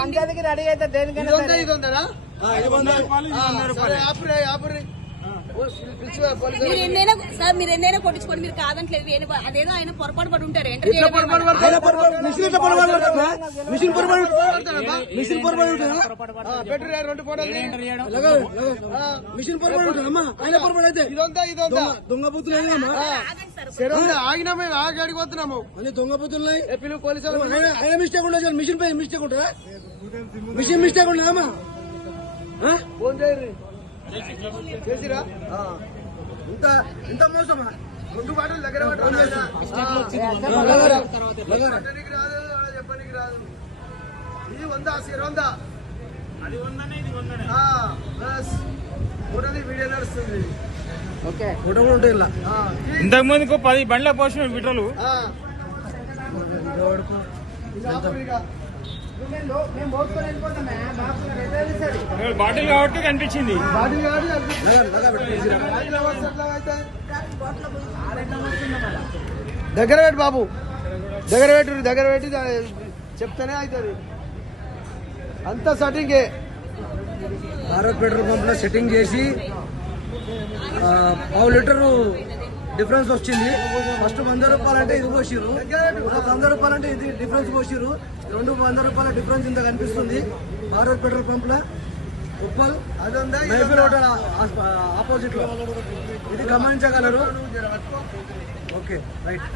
పంచాయతీకి రెడీ అయితే దేనికైనా మీరు ఎన్నైనా కొట్టించుకోండి, మీరు కాదంటలేదు. అదేదో ఆయన పొరపాటు పడి ఉంటారు. దొంగ బుద్ధులు ఆగినాము, ఆగి అడిగిపోతున్నాము. దొంగ బుద్ధులు పిలువు పోలీసులు. ఆయన మిస్టేక్ ఉండదు, మిషన్ పై మిస్టేక్ ఉంటుందా? మిషన్ మిస్టేక్ ఉండదమ్మా. ఫోన్ చేయరు చేసిరా. ఇంత మోసమా? 2 బాటలు దగ్గర చెప్పనికి రాదు, చెప్పనికి రాదు. ఇది 100 అది 100 వీడియో నడుస్తుంది. ఫోటో కూడా ఉంటాయి ఇలా. ఇంతకు ముందుకు 10 బండ్ల పోసిన విటలు బాటిల్ కాబట్టి కనిపించింది. దగ్గర పెట్టి బాబు, దగ్గర పెట్టి చెప్తానే అవుతుంది. అంతా సెట్టింగే. భారత్ పెట్రోల్ పంప్ లో సెట్టింగ్ చేసి 1/2 లీటరు డిఫరెన్స్ వచ్చింది. ఫస్ట్ 100 రూపాయలు అంటే ఇది పోసిరు, 100 రూపాయలు అంటే ఇది డిఫరెన్స్ పోసిరు. 200 రూపాయల డిఫరెన్స్ ఇంత కనిపిస్తుంది భారత్ పెట్రోల్ పంప్ లో. ఉప్పల్ మైఫిల్ హోటల్ ఆపోజిట్ లో ఇది గమనించగలరు. Okay right.